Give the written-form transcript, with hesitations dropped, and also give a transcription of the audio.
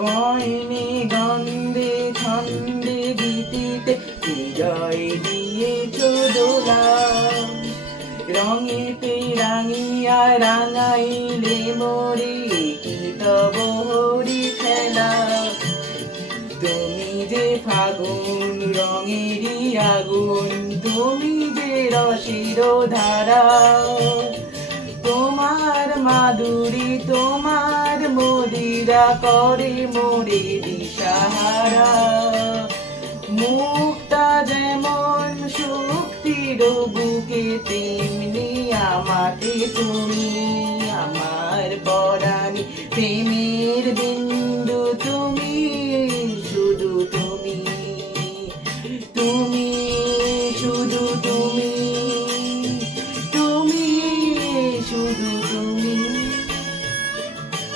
বয়নে গন্ধে ছন্দে গীতিতে হৃদয় দিয়েছ দোলা, রঙেতে রাঙিয়া রাঙাইলে মোরে কি তব হরি খেলা। তুমি যে ফাগুন রঙেরই আগুন, তুমি যে রসের ধারা, তোমার মাধুরী তোমার মদিরা করে মোরে দিশাহারা। মুক্তা যেমন শক্তির বুকে, তেমনি আমাকে তুমি আমার পরাণে প্রেম